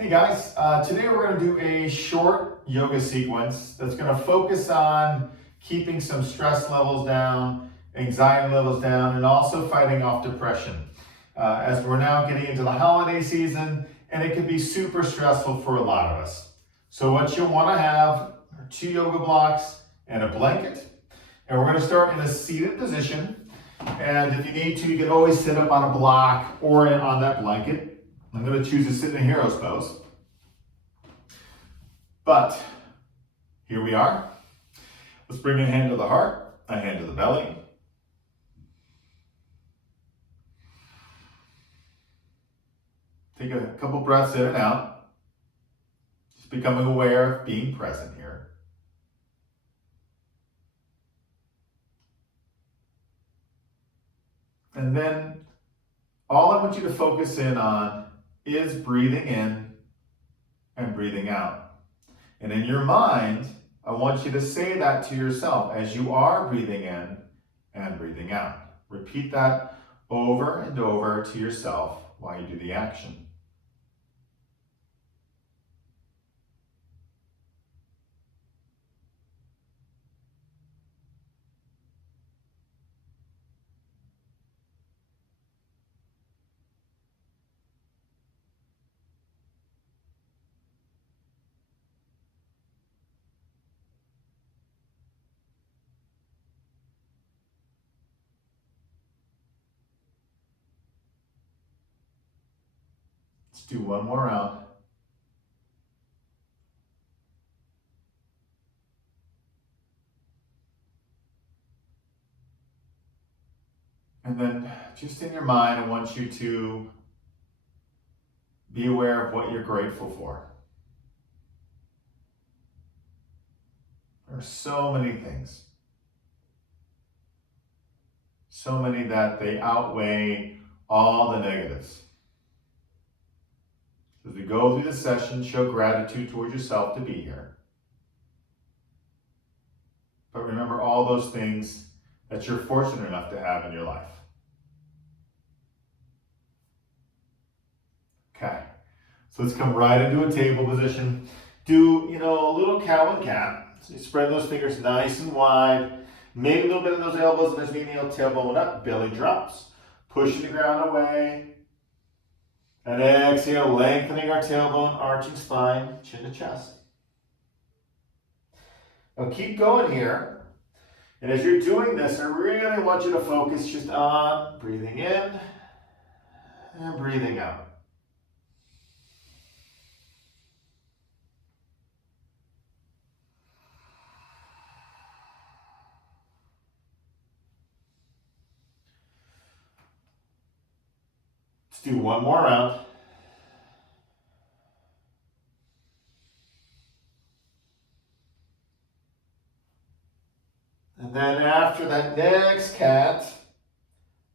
Hey guys, today we're going to do a short yoga sequence that's going to focus on keeping some stress levels down, anxiety levels down, and also fighting off depression. As we're now getting into the holiday season, and it can be super stressful for a lot of us. So what you'll want to have are 2 yoga blocks and a blanket. And we're going to start in a seated position. And if you need to, you can always sit up on a block or on that blanket. I'm going to choose to sit in a hero's pose. But here we are. Let's bring a hand to the heart, a hand to the belly. Take a couple breaths in and out. Just becoming aware of being present here. And then all I want you to focus in on is breathing in and breathing out. And in your mind, I want you to say that to yourself as you are breathing in and breathing out. Repeat that over and over to yourself while you do the action. Let's do one more round. And then just in your mind, I want you to be aware of what you're grateful for. There are so many things. So many that they outweigh all the negatives. As we go through the session, show gratitude towards yourself to be here. But remember all those things that you're fortunate enough to have in your life. Okay, so let's come right into a table position. Do, a little cow and cat. So you spread those fingers nice and wide. Maybe a little bit of those elbows and there's medial tailbone up. Belly drops. Pushing the ground away. And exhale, lengthening our tailbone, arching spine, chin to chest. Now keep going here. And as you're doing this, I really want you to focus just on breathing in and breathing out. Let's do one more round. And then after that next cat,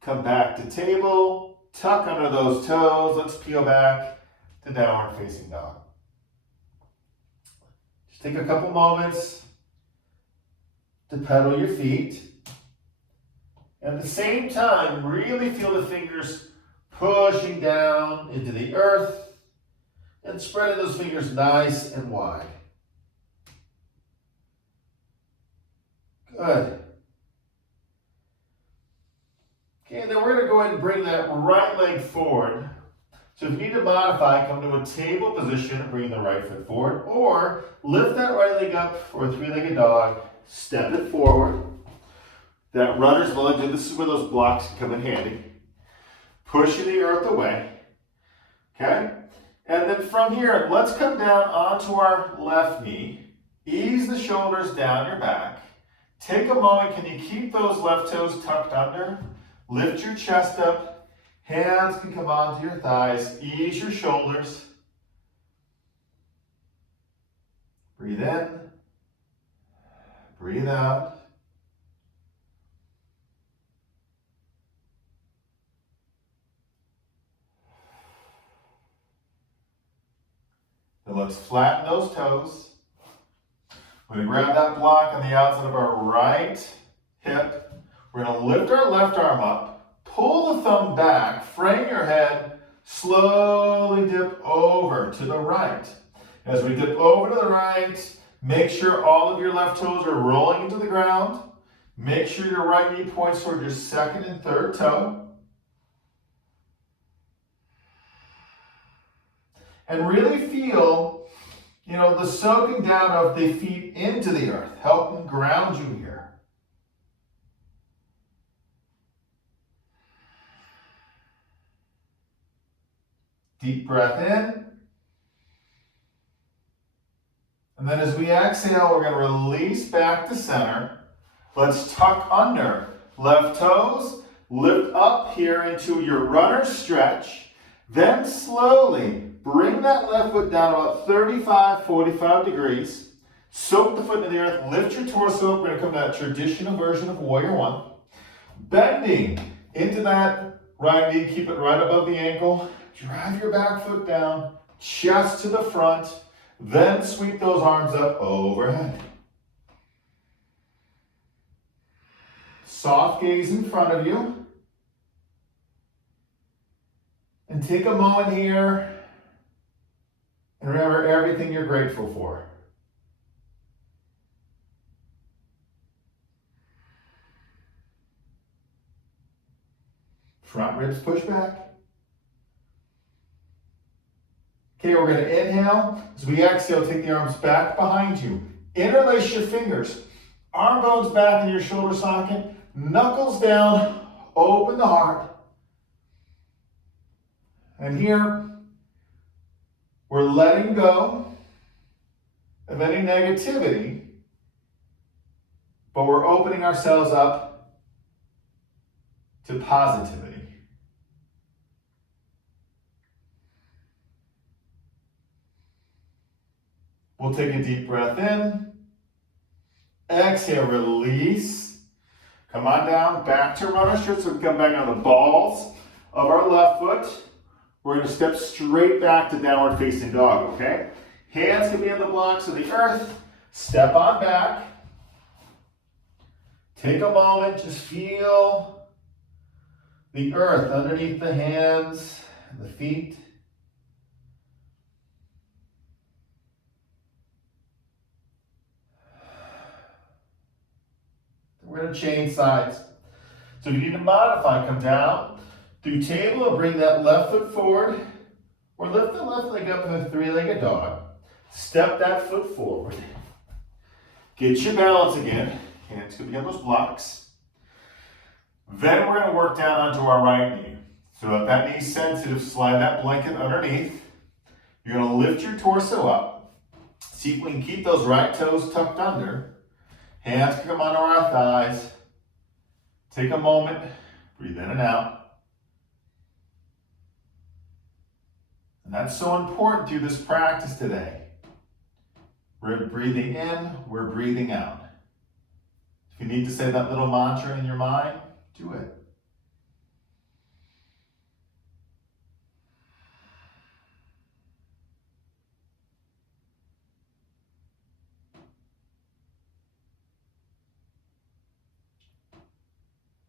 come back to table, tuck under those toes. Let's peel back to downward facing dog. Just take a couple moments to pedal your feet. And at the same time, really feel the fingers pushing down into the earth and spreading those fingers nice and wide. Good. Okay, and then we're going to go ahead and bring that right leg forward. So if you need to modify, come to a table position and bring the right foot forward, or lift that right leg up for a 3-legged dog, step it forward. That runner's lunge, and this is where those blocks come in handy. Pushing the earth away. Okay? And then from here, let's come down onto our left knee. Ease the shoulders down your back. Take a moment. Can you keep those left toes tucked under? Lift your chest up. Hands can come onto your thighs. Ease your shoulders. Breathe in. Breathe out. Then let's flatten those toes. We're going to grab that block on the outside of our right hip. We're going to lift our left arm up, pull the thumb back, frame your head, Slowly dip over to the right. As we dip over to the right, make sure all of your left toes are rolling into the ground. Make sure your right knee points toward your second and third toe. And really feel, the soaking down of the feet into the earth, helping ground you here. Deep breath in. And then as we exhale, we're going to release back to center. Let's tuck under. Left toes, lift up here into your runner stretch. Then slowly bring that left foot down about 35, 45 degrees. Soak the foot into the earth, lift your torso up. We're going to come to that traditional version of Warrior One. Bending into that right knee, keep it right above the ankle. Drive your back foot down, chest to the front. Then sweep those arms up overhead. Soft gaze in front of you. And take a moment here and remember everything you're grateful for. Front ribs push back. Okay, we're going to inhale. As we exhale, take the arms back behind you. Interlace your fingers. Arm bones back in your shoulder socket. Knuckles down. Open the heart. And here, we're letting go of any negativity, but we're opening ourselves up to positivity. We'll take a deep breath in. Exhale, release. Come on down, back to runner stretch. So we come back on the balls of our left foot. We're going to step straight back to downward facing dog, okay? Hands can be on the blocks of the earth. Step on back. Take a moment, just feel the earth underneath the hands and the feet. We're going to change sides. So if you need to modify, come down. Through table, or bring that left foot forward, or lift the left leg up in a three-legged dog. Step that foot forward. Get your balance again. Hands can be on those blocks. Then we're going to work down onto our right knee. So if that knee's sensitive, slide that blanket underneath. You're going to lift your torso up. See if we can keep those right toes tucked under. Hands can come onto our thighs. Take a moment. Breathe in and out. And that's so important through this practice today. We're breathing in, we're breathing out. If you need to say that little mantra in your mind, do it.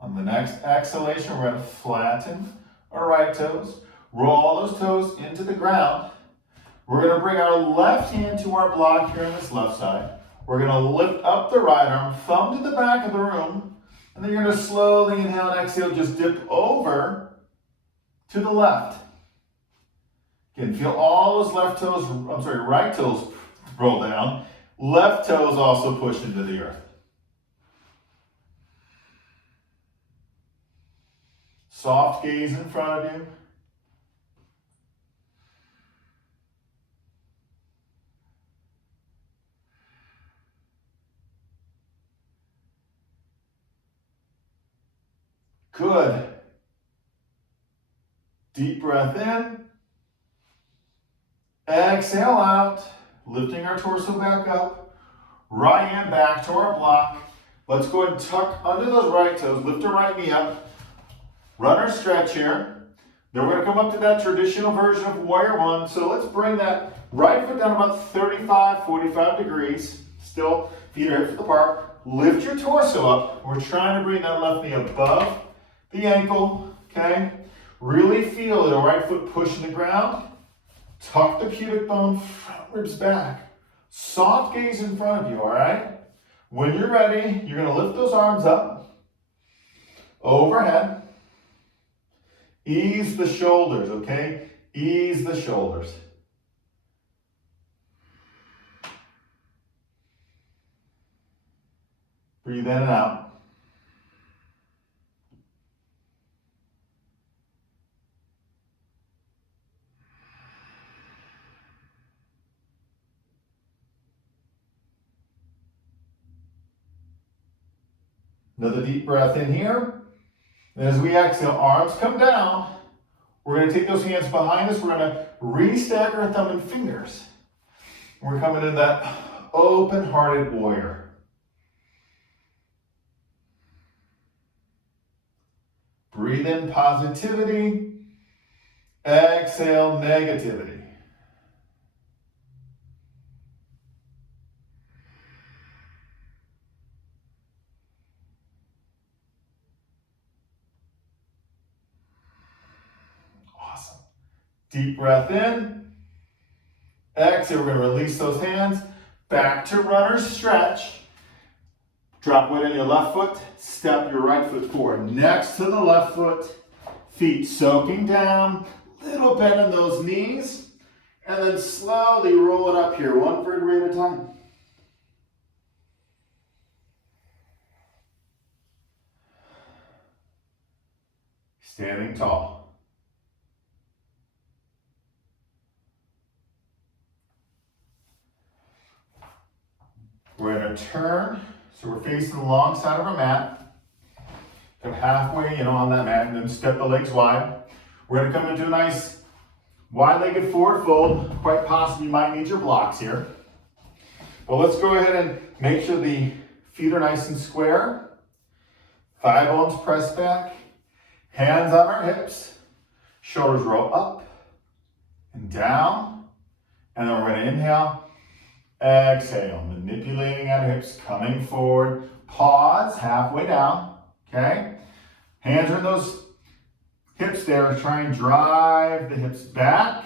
On the next exhalation, we're going to flatten our right toes. Roll those toes into the ground. We're going to bring our left hand to our block here on this left side. We're going to lift up the right arm, thumb to the back of the room, and then you're going to slowly inhale and exhale, just dip over to the left. Again, feel all those right toes roll down. Left toes also push into the earth. Soft gaze in front of you. Good. Deep breath in. Exhale out. Lifting our torso back up. Right hand back to our block. Let's go ahead and tuck under those right toes. Lift our right knee up. Runner stretch here. Then we're going to come up to that traditional version of Warrior One. So let's bring that right foot down about 35, 45 degrees. Still, feet are hips apart. Lift your torso up. We're trying to bring that left knee above the ankle, okay? Really feel the right foot pushing the ground. Tuck the pubic bone, front ribs back. Soft gaze in front of you, all right? When you're ready, you're gonna lift those arms up, overhead. Ease the shoulders, okay? Ease the shoulders. Breathe in and out. Another deep breath in here. And as we exhale, arms come down. We're going to take those hands behind us. We're going to restack our thumb and fingers. We're coming in that open-hearted warrior. Breathe in positivity. Exhale negativity. Awesome. Deep breath in. Exhale, we're going to release those hands. Back to runner's stretch. Drop weight on your left foot. Step your right foot forward. Next to the left foot. Feet soaking down. Little bend in those knees. And then slowly roll it up here. One vertebrae at a time. Standing tall. We're going to turn, so we're facing the long side of our mat. Come halfway, on that mat, and then step the legs wide. We're going to come into a nice wide-legged forward fold. Quite possibly you might need your blocks here. But let's go ahead and make sure the feet are nice and square. Thigh bones pressed back. Hands on our hips. Shoulders roll up and down. And then we're going to inhale. Exhale, manipulating our hips, coming forward. Pause, halfway down, okay? Hands are in those hips there. Try and drive the hips back.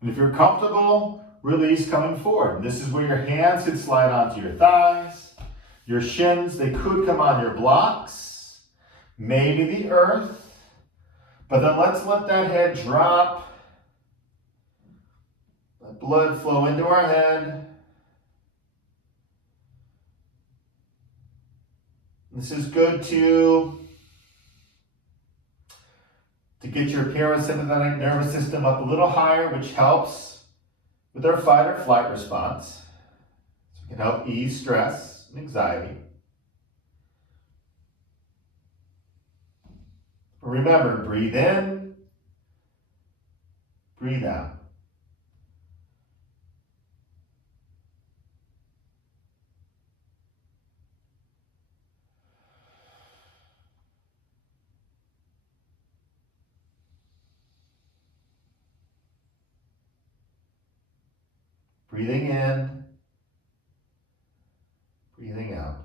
And if you're comfortable, release coming forward. This is where your hands could slide onto your thighs. Your shins, they could come on your blocks. Maybe the earth. But then let's let that head drop. Let blood flow into our head. This is good to get your parasympathetic nervous system up a little higher, which helps with our fight or flight response. So it can help ease stress and anxiety. Remember, breathe in, breathe out. Breathing in, breathing out.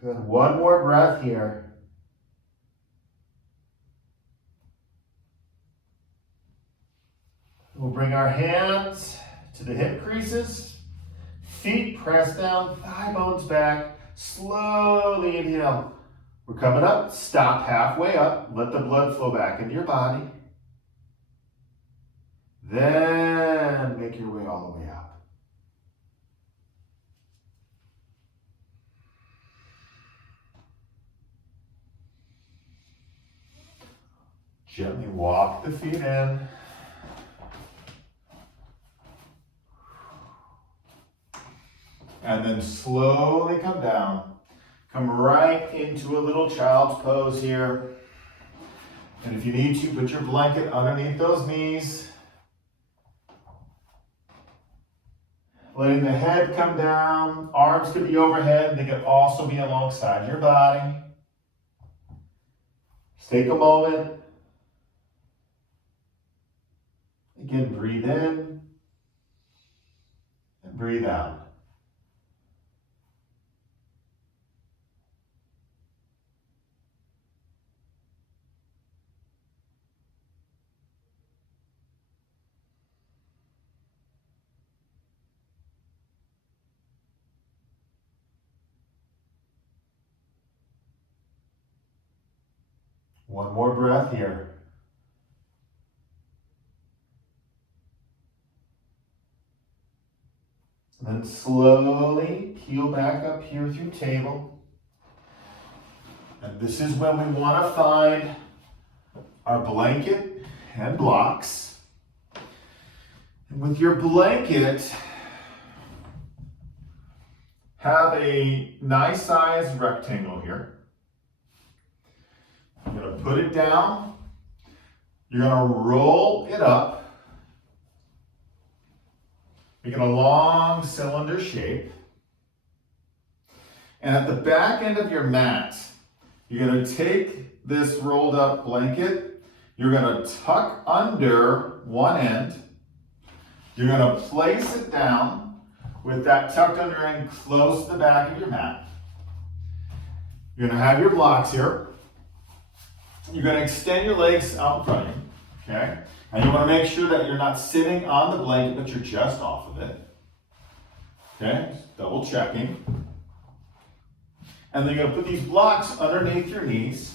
Good. One more breath here. We'll bring our hands to the hip creases. Feet press down, thigh bones back. Slowly inhale. We're coming up. Stop halfway up. Let the blood flow back into your body. Then make your way all the way out. Gently walk the feet in. And then slowly come down. Come right into a little child's pose here. And if you need to, put your blanket underneath those knees. Letting the head come down. Arms could be overhead. They could also be alongside your body. Just take a moment. Again, breathe in and breathe out. One more breath here. And then slowly peel back up here through table. And this is when we want to find our blanket and blocks. And with your blanket, have a nice sized rectangle here. You're going to put it down. You're going to roll it up. Making a long cylinder shape. And at the back end of your mat, you're going to take this rolled up blanket. You're going to tuck under one end. You're going to place it down with that tucked under end close to the back of your mat. You're going to have your blocks here. You're going to extend your legs out in front of you. Okay? And you want to make sure that you're not sitting on the blanket, but you're just off of it. Okay? Just double checking. And then you're going to put these blocks underneath your knees.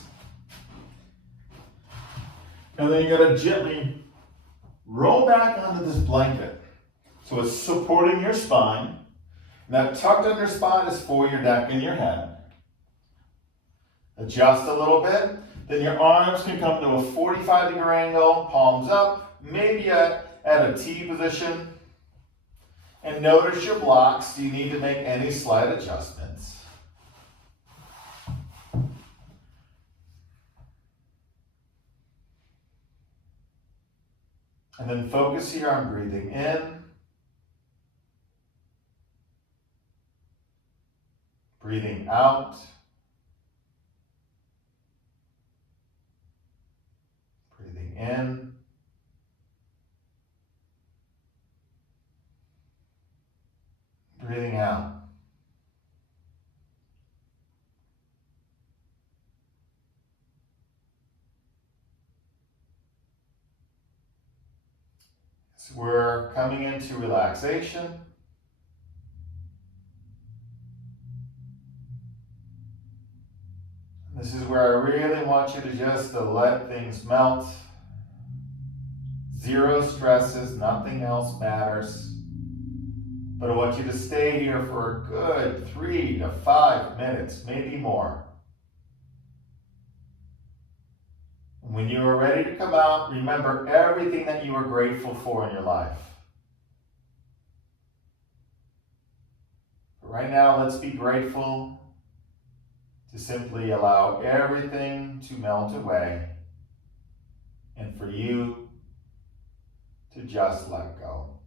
And then you're going to gently roll back onto this blanket. So it's supporting your spine. And that tucked under spine is for your neck and your head. Adjust a little bit. Then your arms can come to a 45-degree angle, palms up, maybe at a T position. And notice your blocks. Do you need to make any slight adjustments? And then focus here on breathing in, breathing out. Breathing in. Breathing out. So we're coming into relaxation. This is where I really want you to just let things melt. Zero stresses, nothing else matters. But I want you to stay here for a good 3 to 5 minutes, maybe more. When you are ready to come out, remember everything that you are grateful for in your life. But right now, let's be grateful to simply allow everything to melt away and for you to just let go.